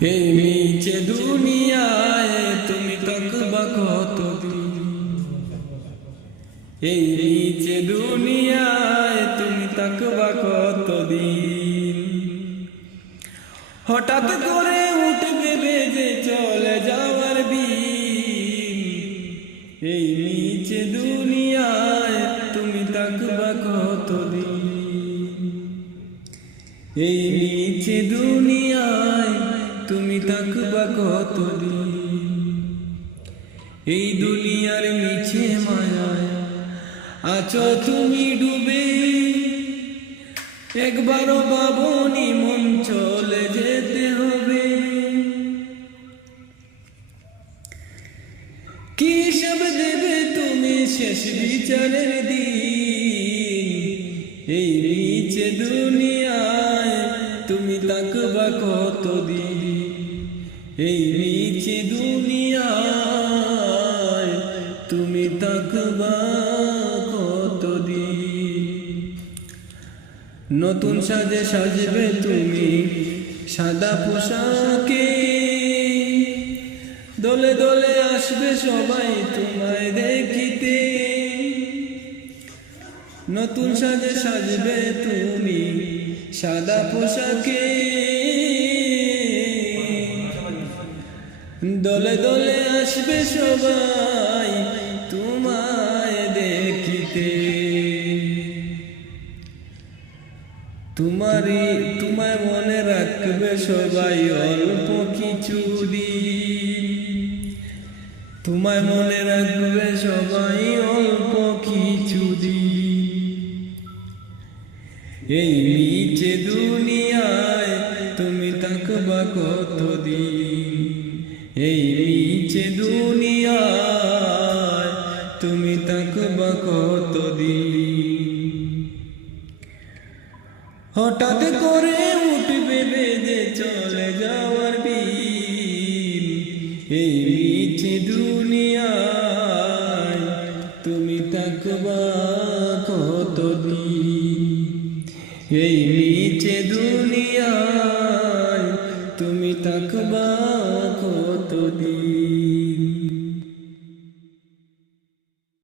এই নিচে দুনিয়ায় তুমি তাকবা কতদিন, এই নিচে দুনিয়ায় তুমি তাকবা কতদিন। হঠাৎ করে উঠবে বেজে চলে যাওয়ার দিন, এই নিচে দুনিয়ায় তুমি তাকবা কতদিন, এই নিচে দুনিয়ায় তুমি তাকবা কতদিন। এই দুনিয়ার মিছে মায়ায় আছো তুমি ডুবে, একবারও ভাবনি মন চলে যেতে হবে। কি সব দেবে তুমি শেষ বিচারের দিন, এই নিচে দুনিয়ায় তুমি তাকবা কতদিন, এই নিচে দুনিয়ায় তুমি তাকবা কতদিন। নতুন সাজে সাজবে তুমি সাদা পোশাকে, দলে দলে আসবে সবাই তোমায় দেখিতে। নতুন সাজে সাজবে তুমি সাদা পোশাকে, দলে দলে আসবে সবাই তোমায় দেখিতে। তোমায় মনে রাখবে সবাই অল্প কিছু দিন, তোমায় মনে রাখবে সবাই অল্প কিছু দিন। এই নিচে দুনিয়ায় তুমি তাকবা কতদিন, এই নিচে দুনিয়ায় তুমি তাকবা কতদিন। হঠাৎ করে উঠবে বেজে চলে যাওয়ার দিন, এই নিচে দুনিয়ায় তুমি তাকবা কতদিন, এই নিচে দুনিয়ায় তুমি তাকবা কতদিন।